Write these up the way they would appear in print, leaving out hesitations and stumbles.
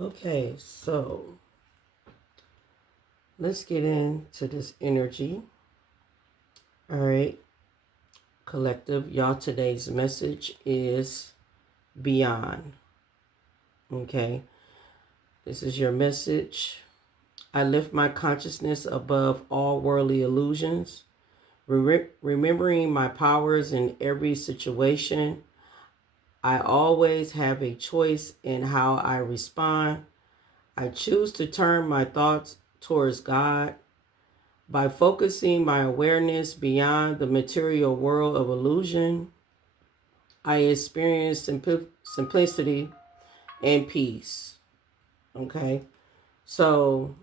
Okay, so let's get into this energy. All right, collective. Y'all, today's message is beyond. Okay, this is your message. I lift my consciousness above all worldly illusions, remembering my powers in every situation. I always have a choice in how I respond. I choose to turn my thoughts towards God. By focusing my awareness beyond the material world of illusion, I experience simplicity and peace. Okay? So,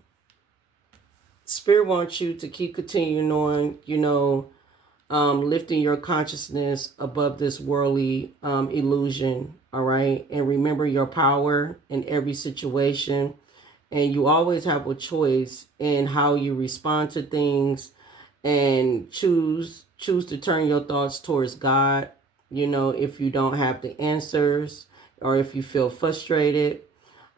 Spirit wants you to keep continuing on, lifting your consciousness above this worldly illusion. All right? And remember your power in every situation. And you always have a choice in how you respond to things, and choose to turn your thoughts towards God, if you don't have the answers or if you feel frustrated.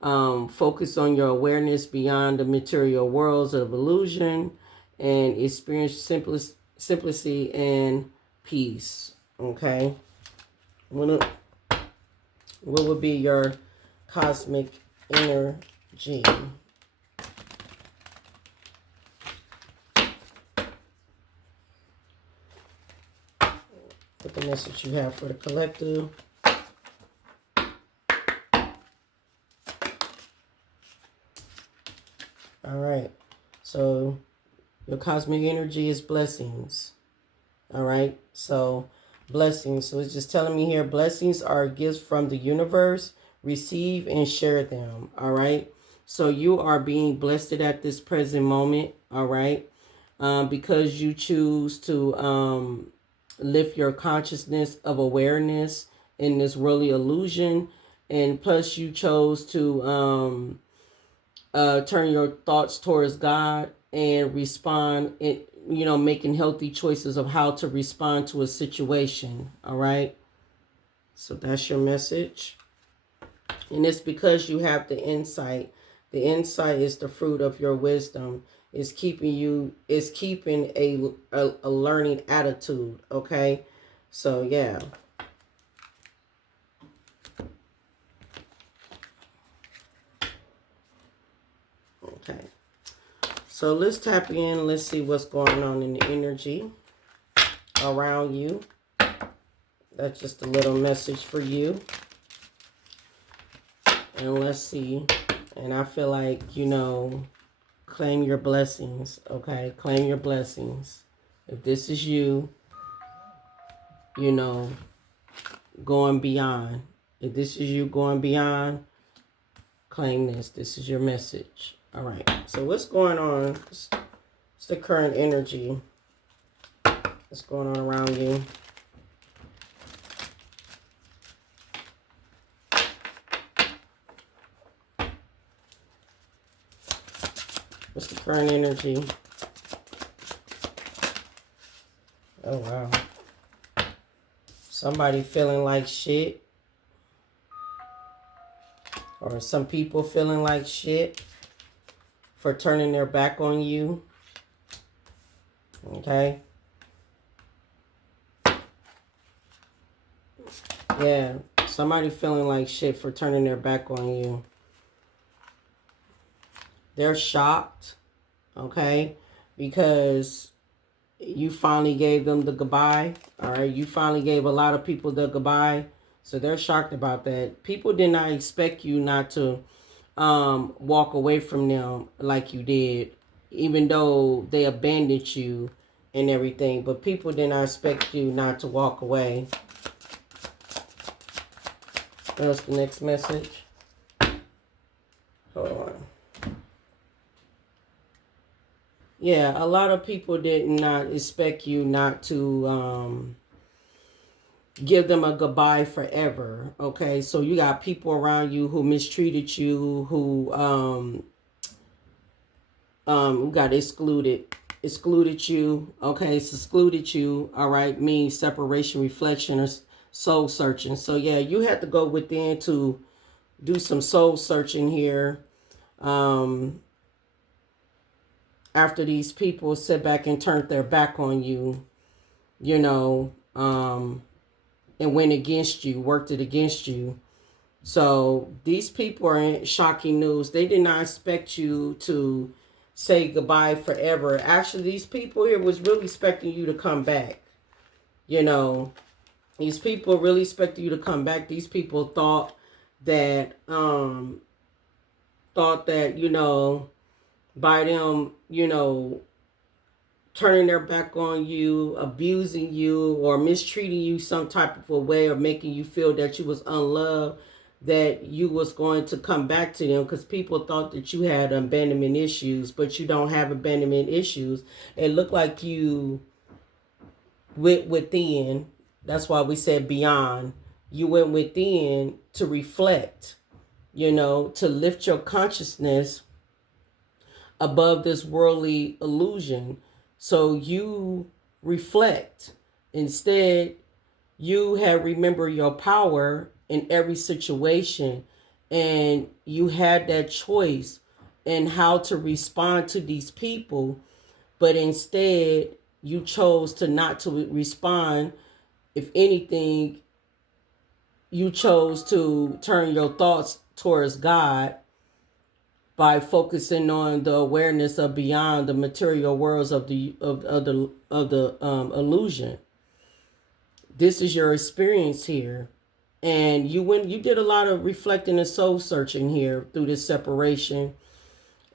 Focus on your awareness beyond the material worlds of illusion and experience simplicity and peace. Okay? What would be your cosmic energy? What the message you have for the collective? All right. So your cosmic energy is blessings. All right. So blessings. So it's just telling me here, blessings are gifts from the universe. Receive and share them. All right. So you are being blessed at this present moment. All right. Because you choose to lift your consciousness of awareness in this worldly illusion. And plus you chose to turn your thoughts towards God and respond, making healthy choices of how to respond to a situation. All right. So that's your message. And it's because you have the insight. The insight is the fruit of your wisdom. It's keeping a learning attitude. Okay. So yeah. Okay. So let's tap in. Let's see what's going on in the energy around you. That's just a little message for you. And let's see. And I feel like, claim your blessings. Okay. Claim your blessings. If this is you, going beyond. If this is you going beyond, claim this. This is your message. All right. So what's going on? It's the current energy. What's going on around you? What's the current energy? Oh, wow. Somebody feeling like shit. Or some people feeling like shit for turning their back on you. Okay. Yeah. Somebody feeling like shit for turning their back on you. They're shocked. Okay. Because you finally gave them the goodbye. All right. You finally gave a lot of people the goodbye. So they're shocked about that. People did not expect you not to walk away from them like you did, even though they abandoned you and everything. But people did not expect you not to walk away. What's the next message? Hold on. Yeah, a lot of people did not expect you not to give them a goodbye forever. Okay, so you got people around you who mistreated you, who got excluded you. Okay, excluded you. All right, means separation, reflection, or soul searching. So yeah, you have to go within to do some soul searching here. After these people sit back and turned their back on you, you know, and went against you, worked it against you. So these people are in shocking news. They did not expect you to say goodbye forever. Actually, these people here was really expecting you to come back. You know, these people really expected you to come back. These people thought that, you know, by them, you know, turning their back on you, abusing you, or mistreating you some type of a way, or making you feel that you was unloved, that you was going to come back to them, because people thought that you had abandonment issues, but you don't have abandonment issues. It looked like you went within. That's why we said beyond. You went within to reflect, you know, to lift your consciousness above this worldly illusion. So you reflect. Instead, you have remembered your power in every situation, and you had that choice in how to respond to these people, but instead you chose to not to respond. If anything, you chose to turn your thoughts towards God by focusing on the awareness of beyond the material worlds of the illusion. This is your experience here, and you did a lot of reflecting and soul searching here through this separation,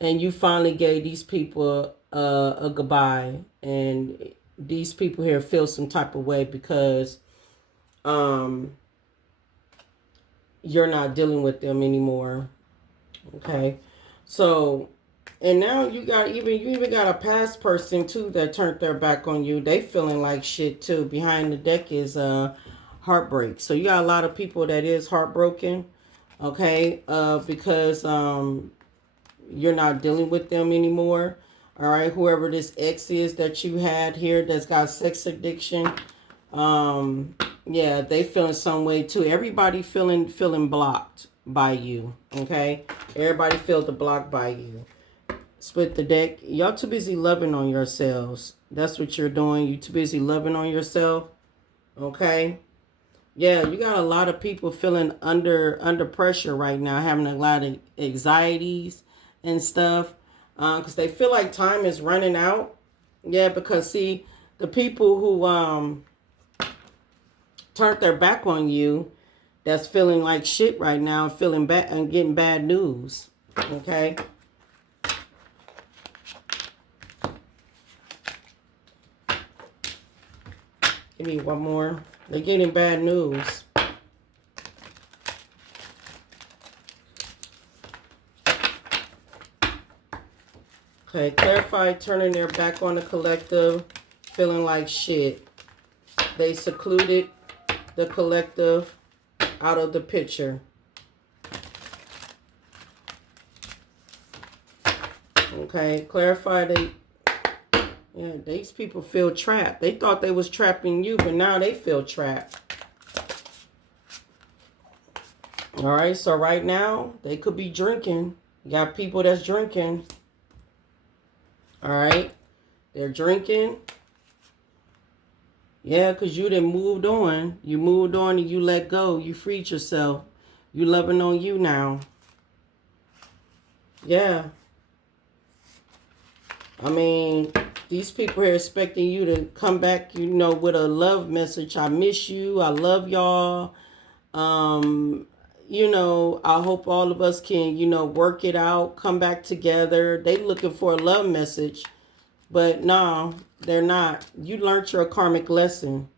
and you finally gave these people a goodbye, and these people here feel some type of way because you're not dealing with them anymore. Okay. So, and now you even got a past person too that turned their back on you. They feeling like shit too. Behind the deck is heartbreak. So you got a lot of people that is heartbroken, okay? Because you're not dealing with them anymore. All right, whoever this ex is that you had here that's got sex addiction, yeah, they feeling some way too. Everybody feeling blocked by you. Okay, everybody feel the block by you. Split the deck. Y'all too busy loving on yourselves. That's what you're doing. You too busy loving on yourself. Okay. Yeah, you got a lot of people feeling under pressure right now, having a lot of anxieties and stuff, because they feel like time is running out. Yeah, because see, the people who turned their back on you, that's feeling like shit right now, feeling bad and getting bad news. Okay. Give me one more. They're getting bad news. Okay, clarify, turning their back on the collective, feeling like shit. They secluded the collective out of the picture. Okay, clarify these people feel trapped. They thought they was trapping you, but now they feel trapped. All right, so right now they could be drinking. You got people that's drinking. All right, they're drinking. Yeah, because you done moved on. You moved on and you let go. You freed yourself. You loving on you now. Yeah. I mean, these people are expecting you to come back, you know, with a love message. I miss you. I love y'all. You know, I hope all of us can, you know, work it out, come back together. They looking for a love message. But no, they're not. You learned your karmic lesson.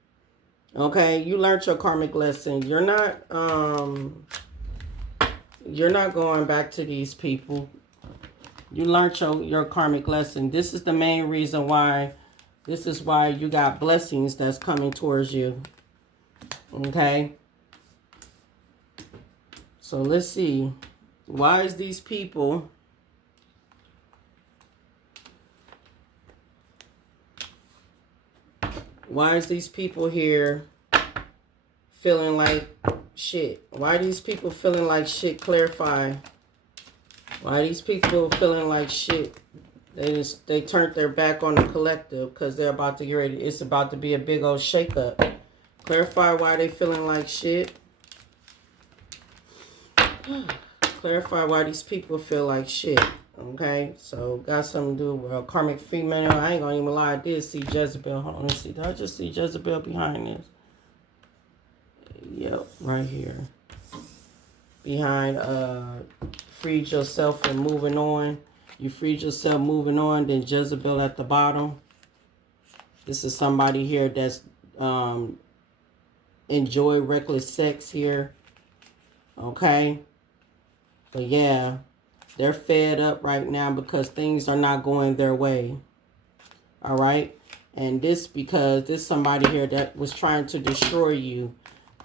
Okay? You learned your karmic lesson. You're not going back to these people. You learned your karmic lesson. This is the main reason why. This is why you got blessings that's coming towards you. Okay? So let's see. Why is these people here feeling like shit? Why these people feeling like shit? Clarify. Why these people feeling like shit? They turned their back on the collective because they're about to get ready. It's about to be a big old shakeup. Clarify why they feeling like shit. Clarify why these people feel like shit. Okay, so got something to do with karmic female. I ain't gonna even lie, I did see Jezebel. Hold on, let's see. Did I just see Jezebel behind this? Yep, right here. Behind freed yourself and moving on. You freed yourself moving on, then Jezebel at the bottom. This is somebody here that's enjoy reckless sex here. Okay. But yeah, they're fed up right now because things are not going their way. All right. And this because this somebody here that was trying to destroy you.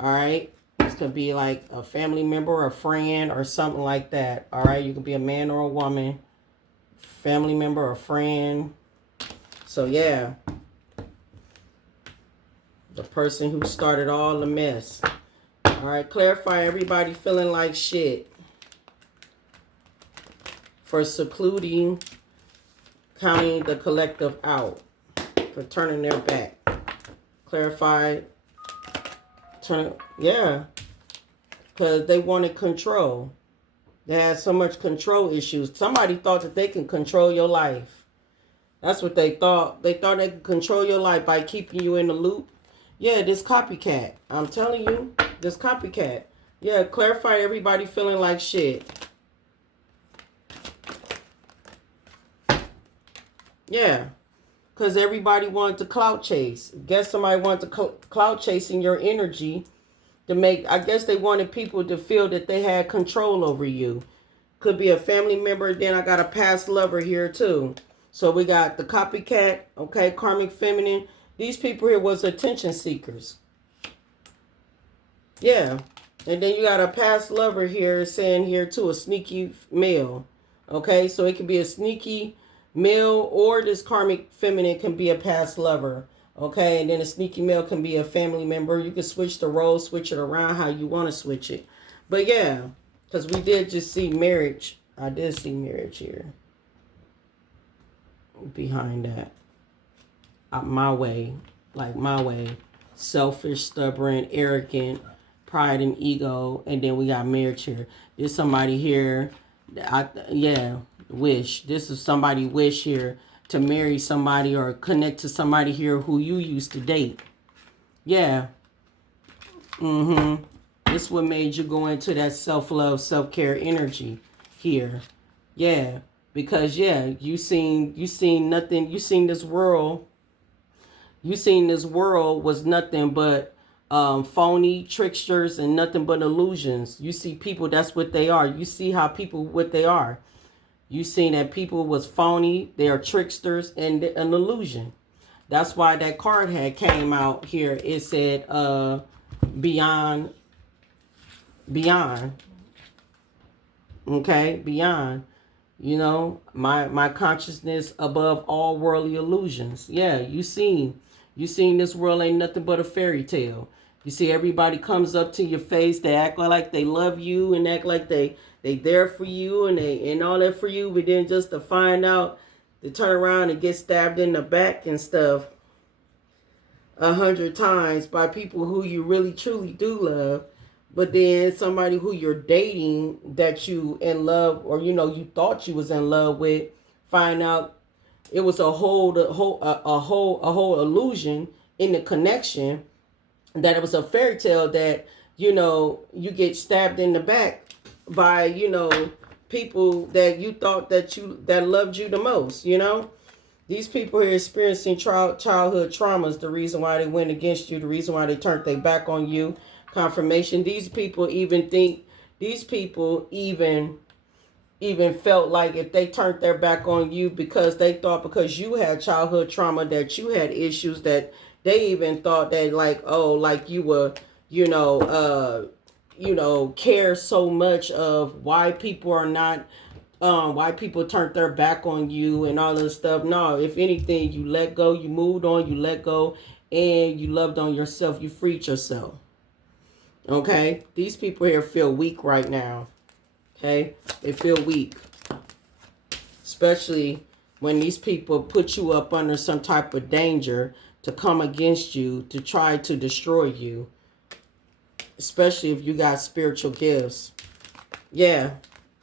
All right. This could be like a family member, a friend, or something like that. All right. You could be a man or a woman, family member or friend. So yeah, the person who started all the mess. All right. Clarify everybody feeling like shit. For secluding, counting the collective out, for turning their back. Clarify, yeah, because they wanted control. They had so much control issues. Somebody thought that they can control your life. That's what they thought. They thought they could control your life by keeping you in the loop. Yeah, this copycat. I'm telling you, this copycat. Yeah, clarify everybody feeling like shit. Yeah, because everybody wanted to clout chase. Guess somebody wanted to clout chasing your energy to make, I guess they wanted people to feel that they had control over you. Could be a family member. Then I got a past lover here too. So we got the copycat, okay, karmic feminine. These people here was attention seekers. Yeah. And then you got a past lover here saying here too, a sneaky male. Okay, so it could be a sneaky male, or this karmic feminine can be a past lover. Okay, and then a sneaky male can be a family member. You can switch the roles, switch it around how you want to switch it. But yeah, because we did just see marriage. I did see marriage here. Behind that. My way. Like my way. Selfish, stubborn, arrogant, pride and ego. And then we got marriage here. There's somebody here. Yeah. Wish. This is somebody wish here to marry somebody or connect to somebody here who you used to date. Yeah. This what made you go into that self-love, self-care energy here. Yeah. Because yeah, you seen nothing, you seen this world was nothing but phony tricksters and nothing but illusions. You see people, that's what they are. You see how people, what they are. You seen that people was phony, they are tricksters and an illusion. That's why that card had came out here. It said beyond. Okay, beyond. You know, my consciousness above all worldly illusions. Yeah, you seen this world ain't nothing but a fairy tale. You see everybody comes up to your face, they act like they love you and act like they there for you and all that for you, but then just to find out, to turn around and get stabbed in the back and stuff 100 times by people who you really truly do love. But then somebody who you're dating that you in love, or you know you thought you was in love with, find out it was a whole illusion in the connection, that it was a fairy tale, that you know you get stabbed in the back by, you know, people that you thought that loved you the most. You know, these people are experiencing childhood traumas. The reason why they went against you, the reason why they turned their back on you. Confirmation. These people even felt like if they turned their back on you because they thought because you had childhood trauma, that you had issues, that they even thought that like, oh, like you were, care so much of why people are not, why people turned their back on you and all this stuff. No, if anything, you let go, you moved on, you let go, and you loved on yourself, you freed yourself. Okay? These people here feel weak right now. Okay? They feel weak. Especially when these people put you up under some type of danger to come against you, to try to destroy you. Especially if you got spiritual gifts. Yeah,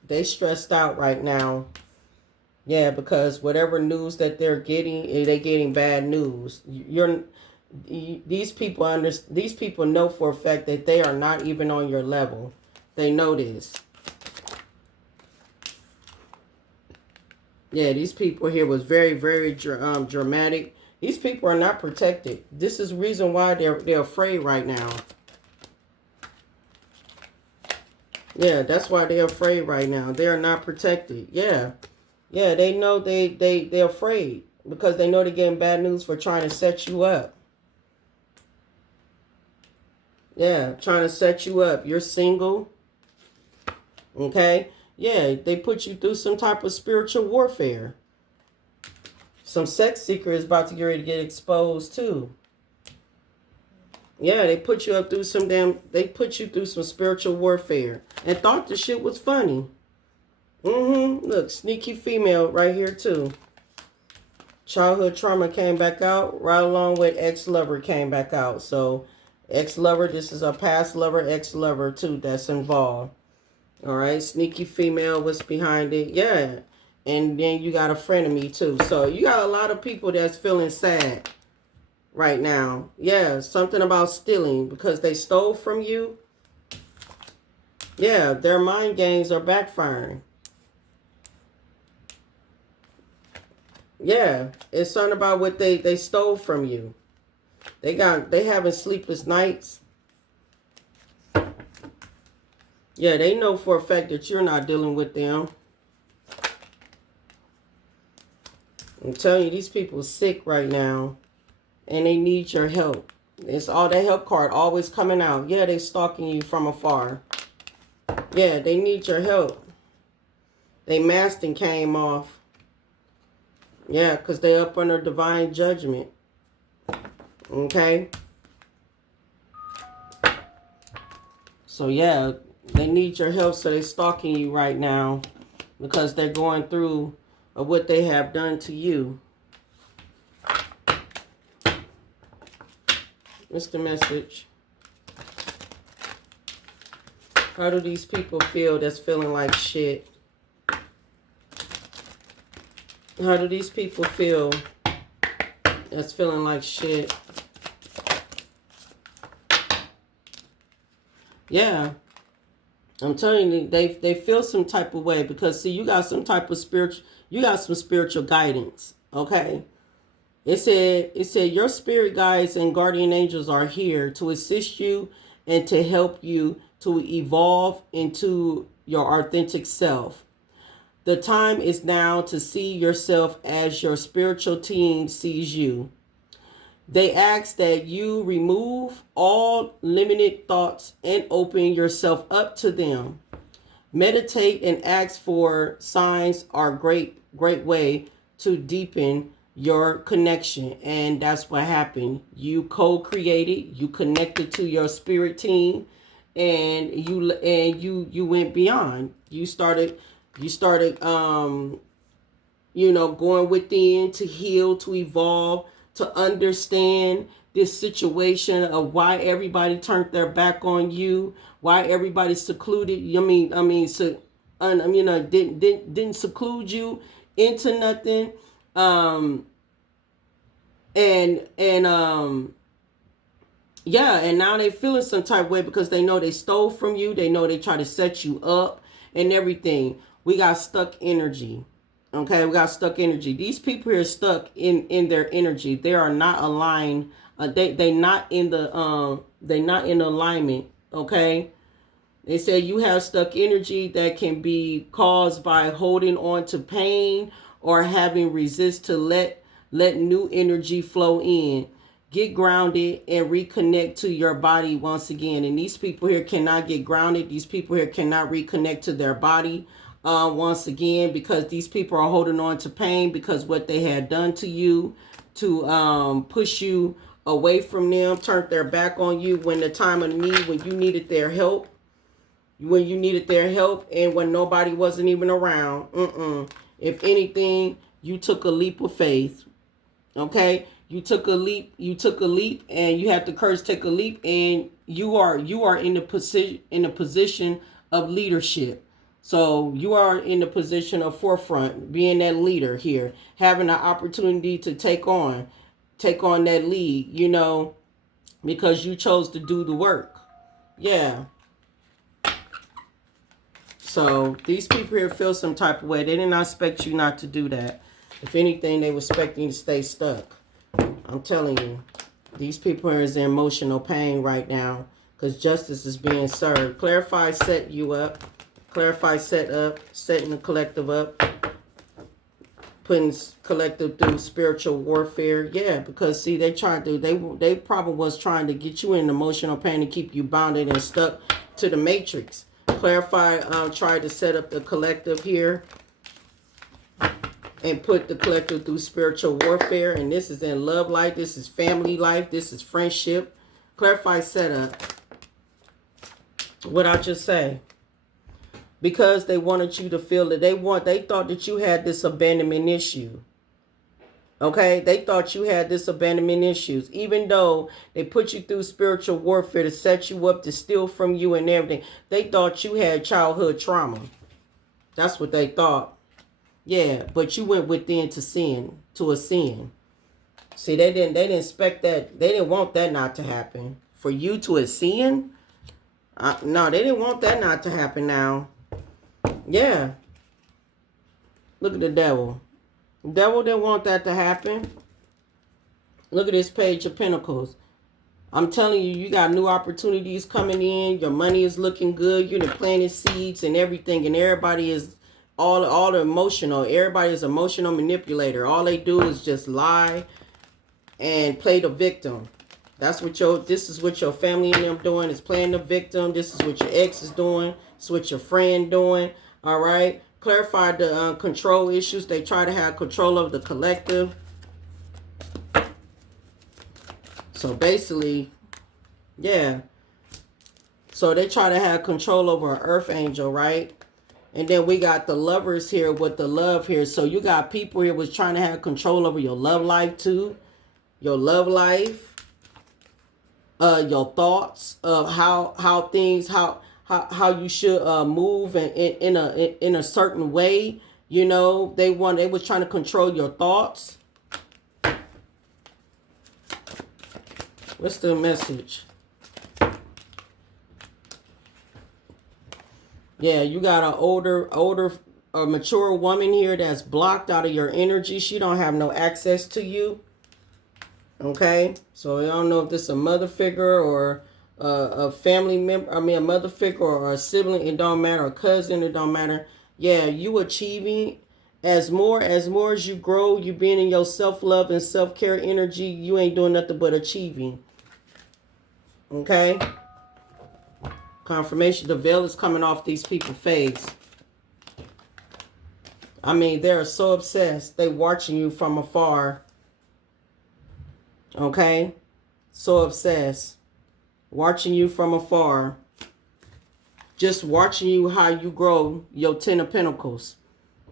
they stressed out right now. Yeah, because whatever news that they're getting bad news. These people know for a fact that they are not even on your level. They know this. Yeah, these people here was very, very dramatic. These people are not protected. This is the reason why they're afraid right now. Yeah, that's why they're afraid right now. They are not protected. Yeah. Yeah, they know they're afraid because they know they're getting bad news for trying to set you up. Yeah, trying to set you up. You're single. Okay? Yeah, they put you through some type of spiritual warfare. Some sex seeker is about to get ready to get exposed too. Yeah, they put you through some spiritual warfare and thought the shit was funny. Look, sneaky female right here too. Childhood trauma came back out right along with ex-lover came back out. So ex-lover, this is a past lover, ex-lover too that's involved. All right, sneaky female was behind it. Yeah. And then you got a friend of me too. So you got a lot of people that's feeling sad right now. Yeah, something about stealing because they stole from you. Yeah, their mind games are backfiring. Yeah, it's something about what they stole from you. They having sleepless nights. Yeah, they know for a fact that you're not dealing with them. I'm telling you, these people are sick right now. And they need your help. It's all that help card always coming out. Yeah, they stalking you from afar. Yeah, they need your help. They masking came off. Yeah, because they up under divine judgment. Okay? So yeah, they need your help, so they're stalking you right now. Because they're going through what they have done to you. What's the message? How do these people feel that's feeling like shit? How do these people feel that's feeling like shit? Yeah. I'm telling you, they feel some type of way because see, you got some type of some spiritual guidance. Okay. It said your spirit guides and guardian angels are here to assist you and to help you to evolve into your authentic self. The time is now to see yourself as your spiritual team sees you. They ask that you remove all limited thoughts and open yourself up to them. Meditate and ask for signs are great way to deepen your connection. And that's what happened. You co-created, you connected to your spirit team, and you went beyond. You started going within to heal, to evolve, to understand this situation of why everybody turned their back on you, why everybody secluded. Didn't seclude you into nothing. And now they feeling some type of way because they know they stole from you. They know they try to set you up and everything. We got stuck energy. Okay, we got stuck energy. These people here are stuck in their energy. They are not aligned. They not in alignment. Okay. They say you have stuck energy that can be caused by holding on to pain or having resist to let new energy flow in. Get grounded and reconnect to your body once again. And these people here cannot get grounded. These people here cannot reconnect to their body once again because these people are holding on to pain because what they had done to you to push you away from them, turned their back on you when the time of need, when you needed their help. When you needed their help and when nobody wasn't even around. If anything, you took a leap of faith. Okay? You took a leap, and you had the courage to take a leap, and you are in the position of leadership. So you are in the position of forefront, being that leader here, having the opportunity to take on that lead, you know, because you chose to do the work. Yeah. So these people here feel some type of way. They did not expect you not to do that. If anything, they were expecting you to stay stuck. I'm telling you, these people are in emotional pain right now because justice is being served. Clarify, set you up. Clarify, set up. Setting the collective up. Putting collective through spiritual warfare. Yeah, because see, they probably was trying to get you in emotional pain and keep you bounded and stuck to the matrix. Clarify, tried to set up the collective here and put the collective through spiritual warfare. And this is in love life. This is family life. This is friendship. Clarify, set up. What I just say? Because they wanted you to feel that they thought that you had this abandonment issue. Okay, they thought you had this abandonment issues, even though they put you through spiritual warfare to set you up, to steal from you and everything. They thought you had childhood trauma. That's what they thought. Yeah, but you went within to a sin. See, they didn't expect that. They didn't want that not to happen. For you to a sin? No, they didn't want that not to happen now. Yeah. Look at the devil. The devil didn't want that to happen. Look at this page of pentacles. I'm telling you, you got new opportunities coming in. Your money is looking good. You're planting seeds and everything. And everybody is all emotional. Everybody is emotional manipulator. All they do is just lie and play the victim. This is what your family and them doing, is playing the victim. This is what your ex is doing. This is what your friend doing. All right. Clarify the control issues. They try to have control of the collective. So basically, yeah. So they try to have control over an earth angel, right? And then we got the lovers here with the love here. So you got people here was trying to have control over your love life too. Your love life. Your thoughts of how you should move in a certain way. You know, they was trying to control your thoughts. What's the message? Yeah, you got an older, mature woman here that's blocked out of your energy. She don't have no access to you. Okay, so I don't know if this is a mother figure or a family member. I mean, a mother figure or a sibling. It don't matter. A cousin. It don't matter. Yeah, you achieving as more as you grow. You being in your self-love and self-care energy. You ain't doing nothing but achieving. Okay. Confirmation. The veil is coming off these people's face. I mean, they're so obsessed. They watching you from afar. Okay, so obsessed, watching you from afar, just watching you how you grow your 10 of Pentacles.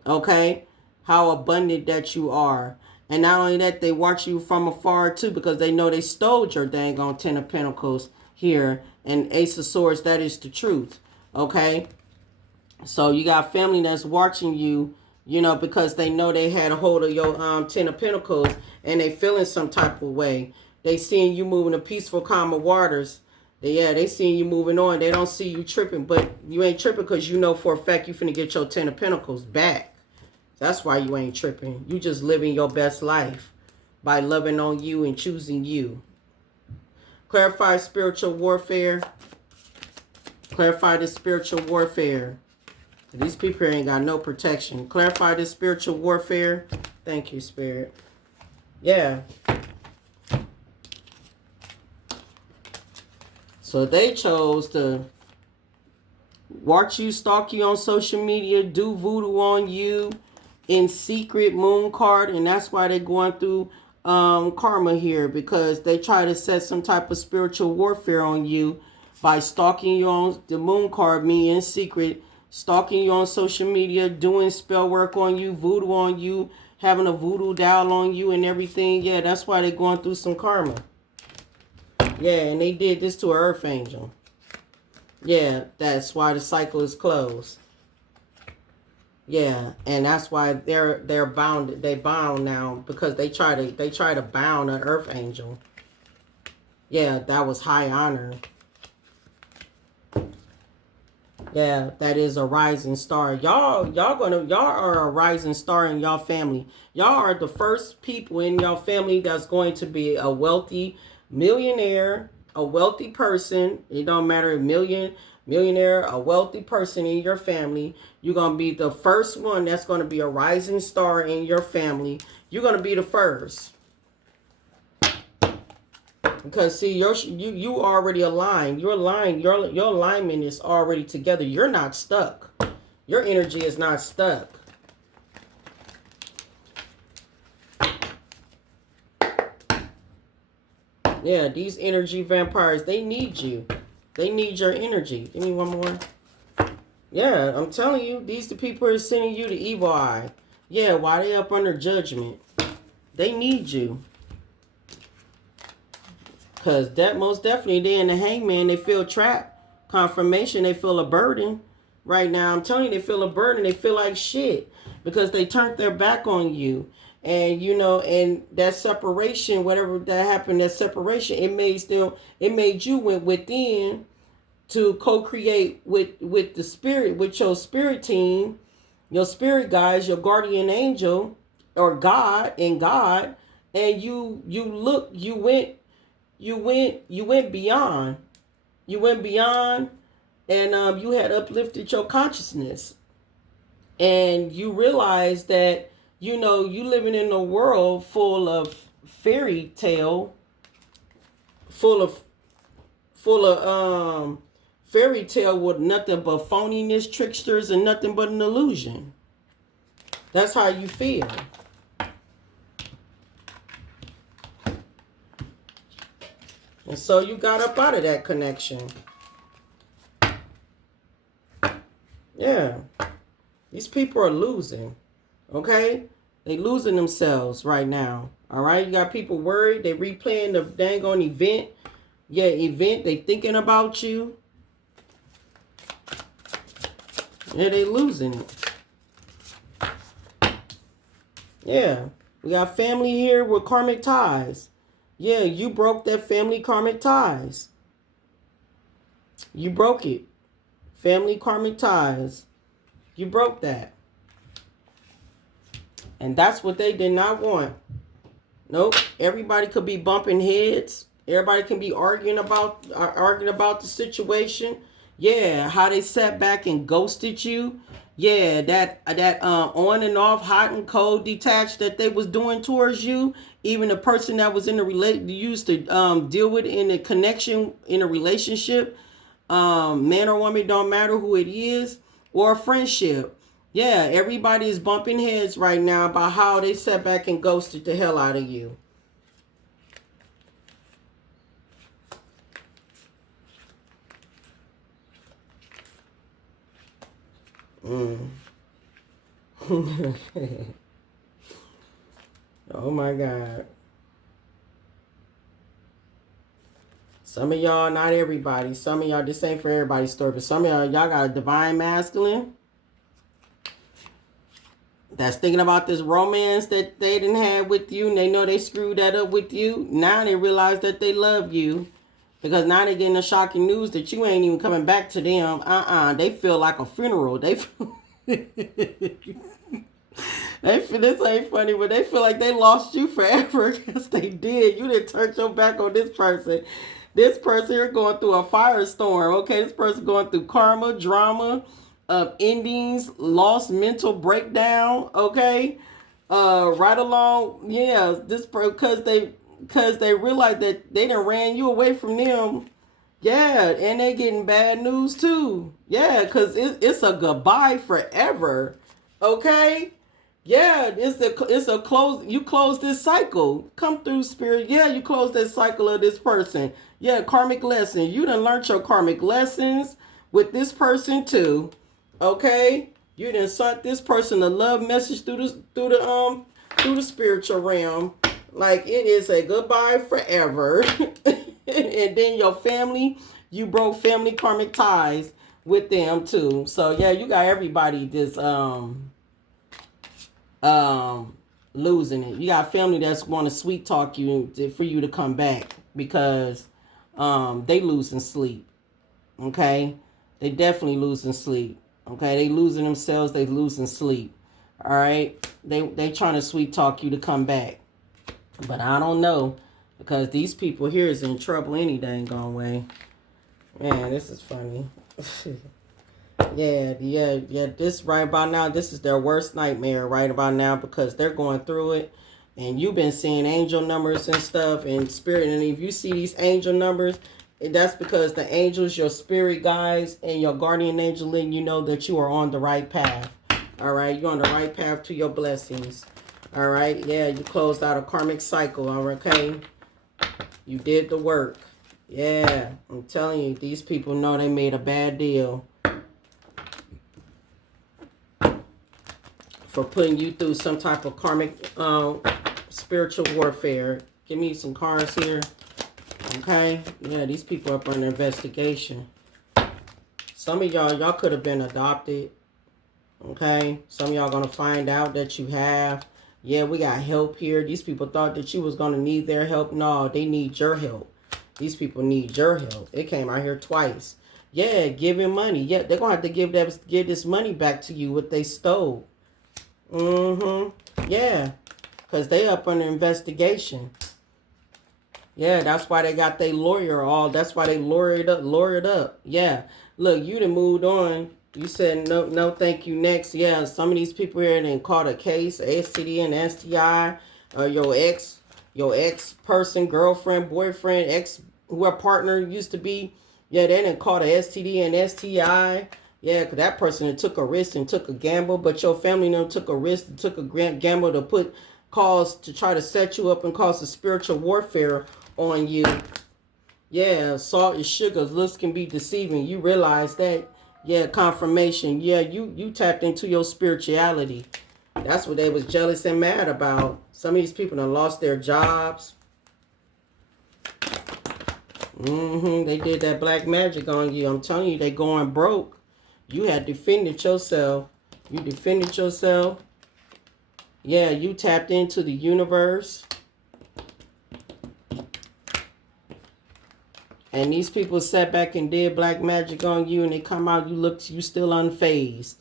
Okay, how abundant that you are. And not only that, they watch you from afar too, because they know they stole your dang on 10 of Pentacles here. And Ace of Swords, that is the truth. Okay, so you got family that's watching you, you know, because they know they had a hold of your 10 of Pentacles and they feeling some type of way. They seeing you moving in peaceful, calm waters. They seeing you moving on. They don't see you tripping, but you ain't tripping because you know for a fact you finna get your 10 of Pentacles back. That's why you ain't tripping. You just living your best life by loving on you and choosing you. Clarify spiritual warfare. Clarify the spiritual warfare. These people here ain't got no protection. Clarify this spiritual warfare. Thank you, Spirit. Yeah. So they chose to watch you, stalk you on social media, do voodoo on you in secret, moon card. And that's why they're going through karma here, because they try to set some type of spiritual warfare on you by stalking you on the moon card, me in secret, stalking you on social media, doing spell work on you, voodoo on you, having a voodoo doll on you and everything. Yeah, that's why they're going through some karma. Yeah, and they did this to an earth angel. Yeah, that's why the cycle is closed. Yeah, and that's why they're bound. They bound now because they try to bound an earth angel. Yeah, that was high honor. Yeah, that is a rising star. Y'all are a rising star in y'all family. Y'all are the first people in y'all family that's going to be a wealthy millionaire, a wealthy person. It don't matter if millionaire, a wealthy person in your family. You're going to be the first one that's going to be a rising star in your family. You're going to be the first. Because see, you already aligned. You're aligned. Your alignment is already together. You're not stuck. Your energy is not stuck. Yeah, these energy vampires, they need you. They need your energy. Give me one more. Yeah, I'm telling you, these the people who are sending you the evil eye. Yeah, why they up under judgment? They need you. Because that most definitely, they in the hangman, they feel trapped. Confirmation, they feel a burden. Right now, I'm telling you, they feel a burden. They feel like shit. Because they turned their back on you. And, you know, and that separation, whatever that happened, that separation, it made you went within to co-create with the spirit, with your spirit team, your spirit guides, your guardian angel, or God, and you went beyond. You went beyond, and you had uplifted your consciousness. And you realized that, you know, you living in a world full of fairy tale, full of fairy tale with nothing but phoniness, tricksters, and nothing but an illusion. That's how you feel. And so you got up out of that connection. Yeah. These people are losing. Okay? They losing themselves right now. All right? You got people worried. They replaying the dang on event. Yeah, event. They thinking about you. Yeah, they losing it. Yeah. We got family here with karmic ties. Yeah, you broke that family karmic ties. You broke it. Family karmic ties. You broke that. And that's what they did not want. Nope. Everybody could be bumping heads. Everybody can be arguing about the situation. Yeah, how they sat back and ghosted you. Yeah, that on and off, hot and cold, detached that they was doing towards you. Even the person that was in the used to deal with in a connection, in a relationship, man or woman, don't matter who it is, or a friendship. Yeah, everybody is bumping heads right now about how they sat back and ghosted the hell out of you. Oh my God. Some of y'all, not everybody. Some of y'all, this ain't for everybody's story, but some of y'all got a divine masculine that's thinking about this romance that they didn't have with you, and they know they screwed that up with you. Now they realize that they love you, because now they're getting the shocking news that you ain't even coming back to them. They feel like a funeral. They feel this ain't funny, but they feel like they lost you forever. Yes, they did. You didn't turn your back on this person. This person here going through a firestorm. Okay, this person going through karma, drama, endings, lost mental breakdown. Okay, right along. Yeah, because they realized that they done ran you away from them. Yeah, and they getting bad news too. Yeah, because it's a goodbye forever. Okay. Yeah, it's a close. You close this cycle. Come through, spirit. Yeah, you close that cycle of this person. Yeah, karmic lesson. You done learned your karmic lessons with this person too. Okay, you done sent this person a love message through the spiritual realm. Like it is a goodbye forever. And then your family, you broke family karmic ties with them too. So yeah, you got everybody just losing it. You got family that's want to sweet talk you for you to come back because they losing sleep. Okay, they definitely losing sleep. Okay, they losing themselves. They losing sleep. All right, they trying to sweet talk you to come back, but I don't know because these people here is in trouble any dang gone way. Man, this is funny. Yeah. This right about now, this is their worst nightmare right about now because they're going through it. And you've been seeing angel numbers and stuff and spirit. And if you see these angel numbers, that's because the angels, your spirit guides, and your guardian angel letting you know that you are on the right path. All right, you're on the right path to your blessings. All right, yeah, you closed out a karmic cycle. All right, okay, you did the work. Yeah, I'm telling you, these people know they made a bad deal for putting you through some type of karmic spiritual warfare. Give me some cards here. Okay, yeah, these people are up under investigation. Some of y'all could have been adopted. Okay, some of y'all gonna find out that you have. Yeah, we got help here. These people thought that you was gonna need their help. No, they need your help. These people need your help. It came out here twice. Yeah, giving money. Yeah, they're gonna have to give this money back to you what they stole. Yeah, because they up under investigation. Yeah, that's why they got their lawyer all. That's why they lawyered up. Yeah, look, you done moved on. You said no, thank you. Next, yeah, some of these people here done caught a case, STD and STI. Your ex person, girlfriend, boyfriend, ex, who our partner used to be. Yeah, they done caught a STD and STI. Yeah, because that person took a risk and took a gamble, but your family never took a risk and took a gamble to try to set you up and cause a spiritual warfare on you. Yeah, salt and sugars, looks can be deceiving. You realize that. Yeah, confirmation. Yeah, you tapped into your spirituality. That's what they was jealous and mad about. Some of these people have lost their jobs. They did that black magic on you. I'm telling you, they going broke. You had defended yourself. You defended yourself. Yeah, you tapped into the universe. And these people sat back and did black magic on you, and they come out, you still unfazed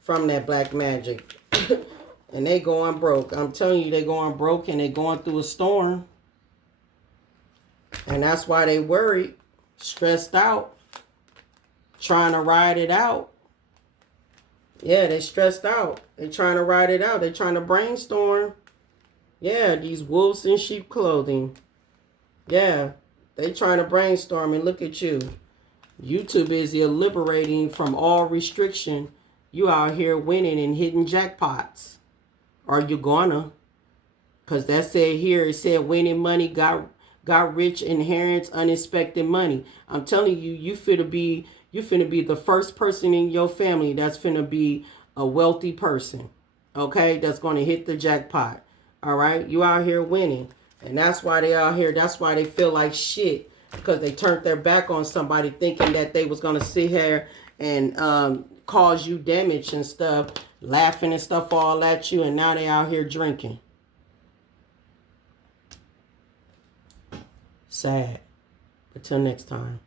from that black magic. And they going broke. I'm telling you, they going broke and they going through a storm. And that's why they worried, stressed out, trying to ride it out. Yeah, they stressed out. They trying to ride it out. They trying to brainstorm. Yeah, these wolves in sheep clothing. Yeah, they trying to brainstorm, and look at you. You too busy liberating from all restriction. You out here winning and hitting jackpots. Are you gonna? Because that said here, it said winning money, got rich, inheritance, unexpected money. I'm telling you, you finna be the first person in your family that's finna be a wealthy person. Okay? That's gonna hit the jackpot. All right? You out here winning. And that's why they out here. That's why they feel like shit. Because they turned their back on somebody thinking that they was going to sit here and cause you damage and stuff. Laughing and stuff all at you. And now they out here drinking. Sad. Until next time.